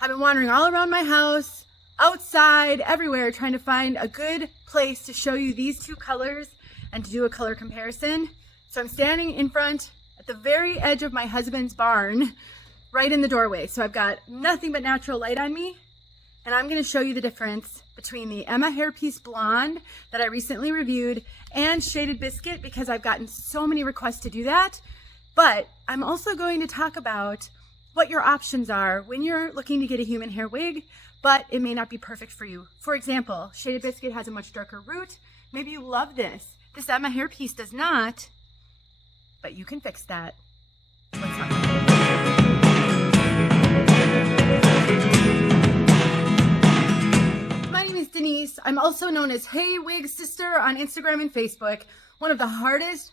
I've been wandering all around my house, outside, everywhere, trying to find a good place to show you these two colors and to do a color comparison. So I'm standing in front at the very edge of my husband's barn, right in the doorway. So I've got nothing but natural light on me, and I'm going to show you the difference between the Emma Hairpiece Blonde that I recently reviewed and Shaded Biscuit, because I've gotten so many requests to do that. But I'm also going to talk about what your options are when you're looking to get a human hair wig, but it may not be perfect for you. For example, Shaded Biscuit has a much darker root. Maybe you love this. This Emma Hairpiece does not, but you can fix that. Let's talk about it. My name is Denise. I'm also known as Hey Wig Sister on Instagram and Facebook. One of the hardest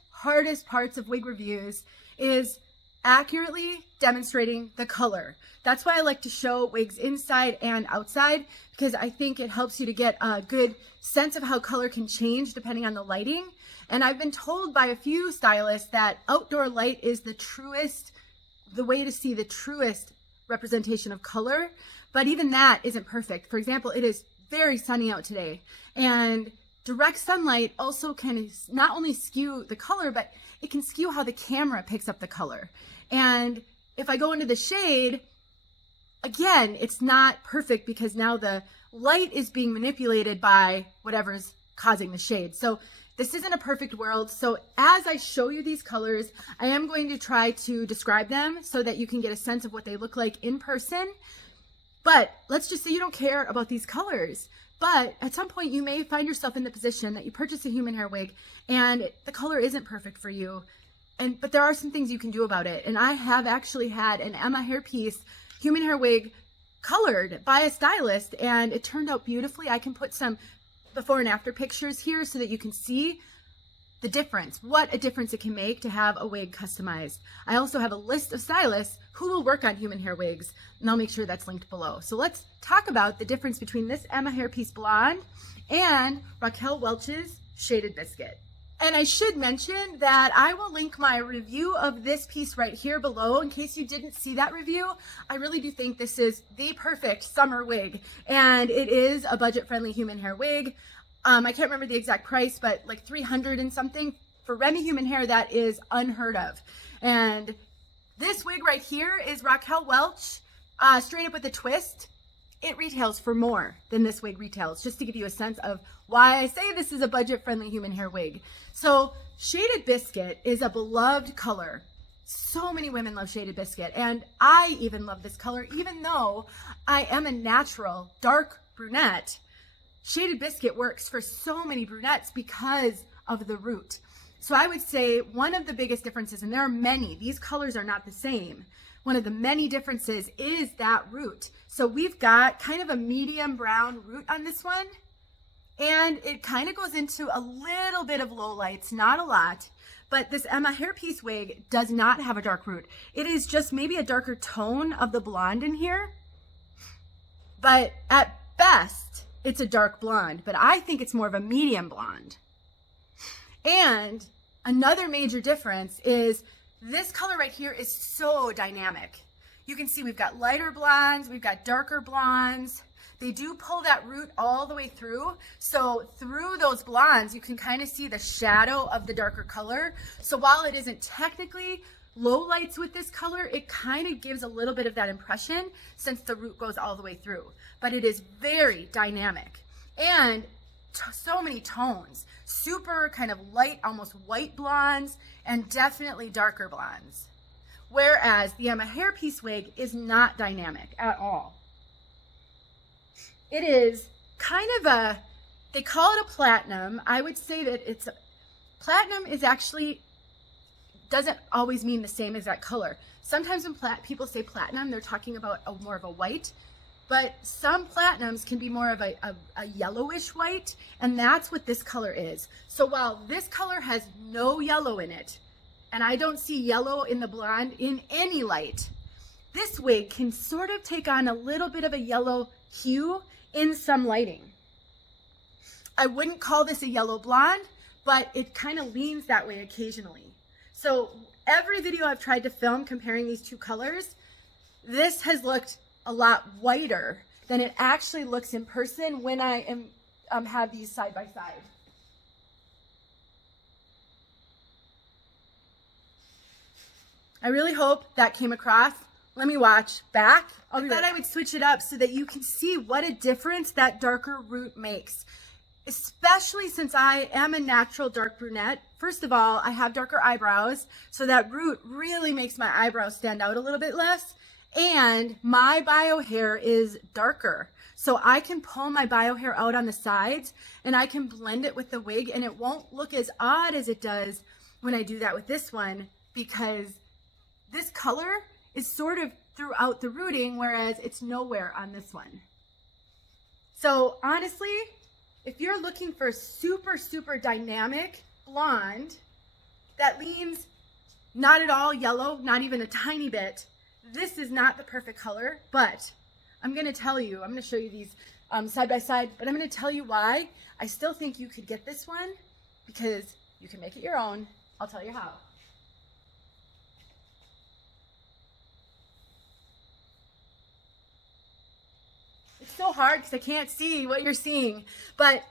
parts of wig reviews is accurately demonstrating the color. That's why I like to show wigs inside and outside, because I think it helps you to get a good sense of how color can change depending on the lighting. And I've been told by a few stylists that outdoor light is the way to see the truest representation of color, but even that isn't perfect. For example, it is very sunny out today, and direct sunlight also can not only skew the color, but it can skew how the camera picks up the color. And if I go into the shade, again, it's not perfect because now the light is being manipulated by whatever's causing the shade. So this isn't a perfect world. So as I show you these colors, I am going to try to describe them so that you can get a sense of what they look like in person. But let's just say you don't care about these colors. But at some point you may find yourself in the position that you purchase a human hair wig and the color isn't perfect for you. But there are some things you can do about it. And I have actually had an Emma Hairpiece human hair wig colored by a stylist, and it turned out beautifully. I can put some before and after pictures here so that you can see the difference, what a difference it can make to have a wig customized. I also have a list of stylists who will work on human hair wigs, and I'll make sure that's linked below. So let's talk about the difference between this Emma Hairpiece Blonde and Raquel Welch's Shaded Biscuit. And I should mention that I will link my review of this piece right here below in case you didn't see that review. I really do think this is the perfect summer wig, and it is a budget-friendly human hair wig. I can't remember the exact price, but like $300 and something. For Remy human hair, that is unheard of. And this wig right here is Raquel Welch, straight up with a twist. It retails for more than this wig retails, just to give you a sense of why I say this is a budget-friendly human hair wig. So Shaded Biscuit is a beloved color. So many women love Shaded Biscuit, and I even love this color, even though I am a natural dark brunette. Shaded Biscuit works for so many brunettes because of the root. So I would say one of the biggest differences, and there are many, these colors are not the same. One of the many differences is that root. So we've got kind of a medium brown root on this one, and it kind of goes into a little bit of low lights, not a lot. But this Emma Hairpiece wig does not have a dark root. It is just maybe a darker tone of the blonde in here. But at best, it's a dark blonde, but I think it's more of a medium blonde. And another major difference is this color right here is so dynamic. You can see we've got lighter blondes, we've got darker blondes. They do pull that root all the way through. So through those blondes, you can kind of see the shadow of the darker color. So while it isn't technically low lights with this color, it kind of gives a little bit of that impression since the root goes all the way through. But it is very dynamic and so many tones, super kind of light, almost white blondes, and definitely darker blondes. Whereas the Emma Hairpiece wig is not dynamic at all. It is kind of they call it a platinum. I would say that platinum is actually, doesn't always mean the same exact color. Sometimes when people say platinum, they're talking about more of a white, but some platinums can be more of a yellowish white, and that's what this color is. So while this color has no yellow in it, and I don't see yellow in the blonde in any light, this wig can sort of take on a little bit of a yellow hue in some lighting. I wouldn't call this a yellow blonde, but it kind of leans that way occasionally. So every video I've tried to film comparing these two colors, this has looked a lot whiter than it actually looks in person when I have these side by side. I really hope that came across. Let me watch back. I thought I would switch it up so that you can see what a difference that darker root makes, especially since I am a natural dark brunette. First of all, I have darker eyebrows, so that root really makes my eyebrows stand out a little bit less. And my bio hair is darker, so I can pull my bio hair out on the sides and I can blend it with the wig, and it won't look as odd as it does when I do that with this one, because this color is sort of throughout the rooting, whereas it's nowhere on this one. So honestly, if you're looking for a super, super dynamic blonde that leans not at all yellow, not even a tiny bit, this is not the perfect color. But I'm going to tell you, I'm going to show you these side by side, but I'm going to tell you why I still think you could get this one, because you can make it your own. I'll tell you how. It's so hard because I can't see what you're seeing, but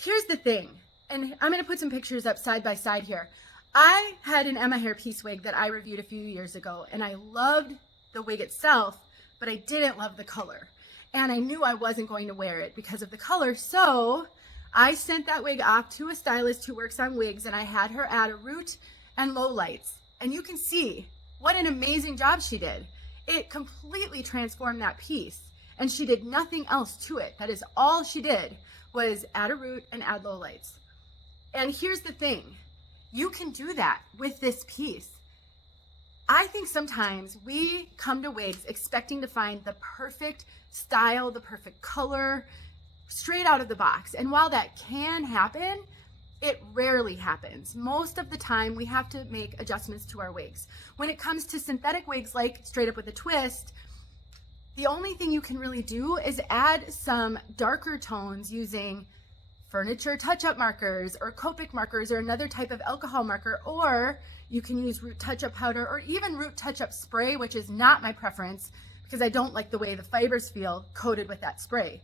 here's the thing, and I'm going to put some pictures up side by side here. I had an Emma Hairpiece wig that I reviewed a few years ago, and I loved the wig itself, but I didn't love the color, and I knew I wasn't going to wear it because of the color, so I sent that wig off to a stylist who works on wigs, and I had her add a root and low lights, and you can see what an amazing job she did. It completely transformed that piece. And she did nothing else to it. That is all she did, was add a root and add low lights. And here's the thing, you can do that with this piece. I think sometimes we come to wigs expecting to find the perfect style, the perfect color, straight out of the box. And while that can happen, it rarely happens. Most of the time we have to make adjustments to our wigs. When it comes to synthetic wigs like Straight Up with a Twist, the only thing you can really do is add some darker tones using furniture touch-up markers or Copic markers or another type of alcohol marker, or you can use root touch-up powder or even root touch-up spray, which is not my preference because I don't like the way the fibers feel coated with that spray.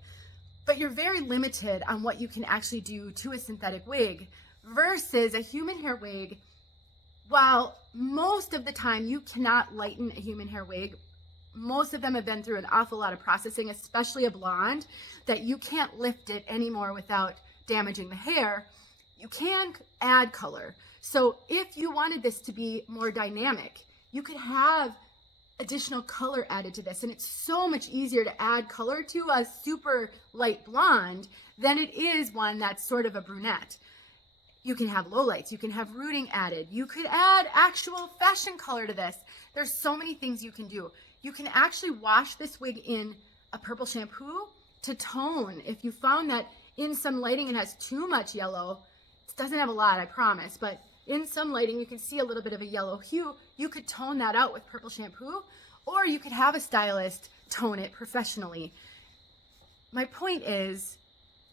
But you're very limited on what you can actually do to a synthetic wig versus a human hair wig. While most of the time you cannot lighten a human hair wig, most of them have been through an awful lot of processing, especially a blonde, that you can't lift it anymore without damaging the hair. You can add color. So if you wanted this to be more dynamic, you could have additional color added to this. And it's so much easier to add color to a super light blonde than it is one that's sort of a brunette. You can have lowlights, you can have rooting added, you could add actual fashion color to this. There's so many things you can do. You can actually wash this wig in a purple shampoo to tone. If you found that in some lighting it has too much yellow, it doesn't have a lot, I promise, but in some lighting you can see a little bit of a yellow hue, you could tone that out with purple shampoo, or you could have a stylist tone it professionally. My point is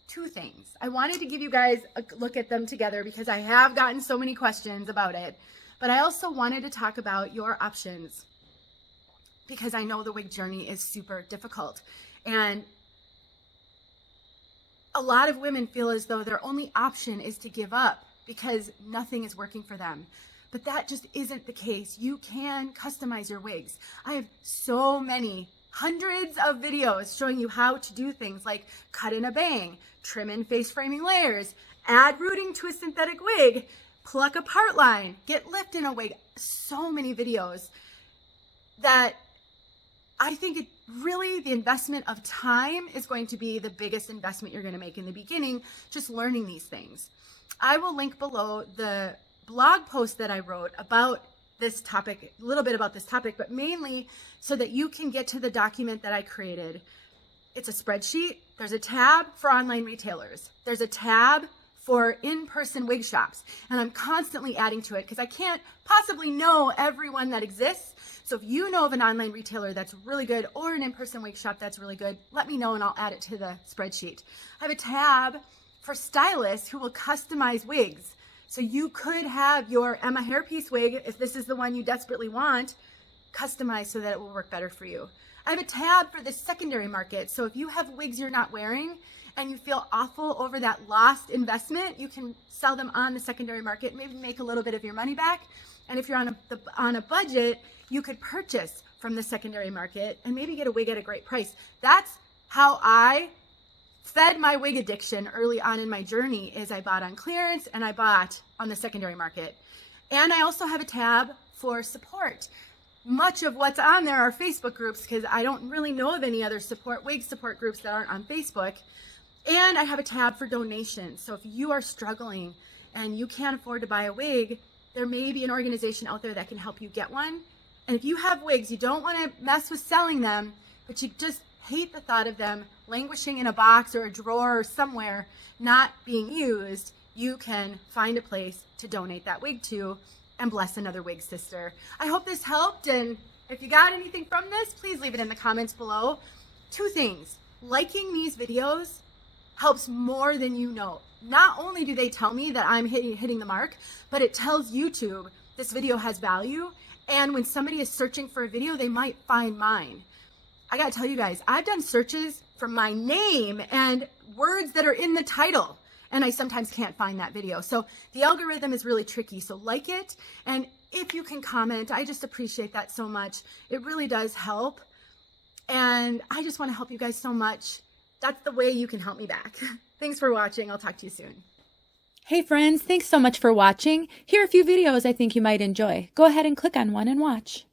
two things. I wanted to give you guys a look at them together because I have gotten so many questions about it, but I also wanted to talk about your options, because I know the wig journey is super difficult. And a lot of women feel as though their only option is to give up because nothing is working for them. But that just isn't the case. You can customize your wigs. I have so many, hundreds of videos showing you how to do things like cut in a bang, trim in face framing layers, add rooting to a synthetic wig, pluck a part line, get lift in a wig. So many videos that I think it really, the investment of time is going to be the biggest investment you're going to make in the beginning, just learning these things. I will link below the blog post that I wrote about this topic, a little bit about this topic, but mainly so that you can get to the document that I created. It's a spreadsheet. There's a tab for online retailers. There's a tab for in-person wig shops, and I'm constantly adding to it because I can't possibly know everyone that exists. So if you know of an online retailer that's really good or an in-person wig shop that's really good, let me know and I'll add it to the spreadsheet. I have a tab for stylists who will customize wigs. So you could have your Emma Hairpiece wig, if this is the one you desperately want, customized so that it will work better for you. I have a tab for the secondary market. So if you have wigs you're not wearing and you feel awful over that lost investment, you can sell them on the secondary market, maybe make a little bit of your money back. And if you're on a budget, you could purchase from the secondary market and maybe get a wig at a great price. That's how I fed my wig addiction early on in my journey, is I bought on clearance and I bought on the secondary market. And I also have a tab for support. Much of what's on there are Facebook groups, because I don't really know of any other wig support groups that aren't on Facebook. And I have a tab for donations. So if you are struggling and you can't afford to buy a wig, there may be an organization out there that can help you get one. And if you have wigs, you don't want to mess with selling them, but you just hate the thought of them languishing in a box or a drawer or somewhere not being used, you can find a place to donate that wig to and bless another wig sister. I hope this helped, and if you got anything from this, please leave it in the comments below. 2 things. Liking these videos helps more than you know. Not only do they tell me that I'm hitting the mark, but it tells YouTube this video has value, and when somebody is searching for a video, they might find mine. I gotta tell you guys, I've done searches for my name and words that are in the title, and I sometimes can't find that video. So the algorithm is really tricky. So like it, and if you can comment, I just appreciate that so much. It really does help, and I just want to help you guys so much. That's the way you can help me back. Thanks for watching. I'll talk to you soon. Hey friends, thanks so much for watching. Here are a few videos I think you might enjoy. Go ahead and click on one and watch.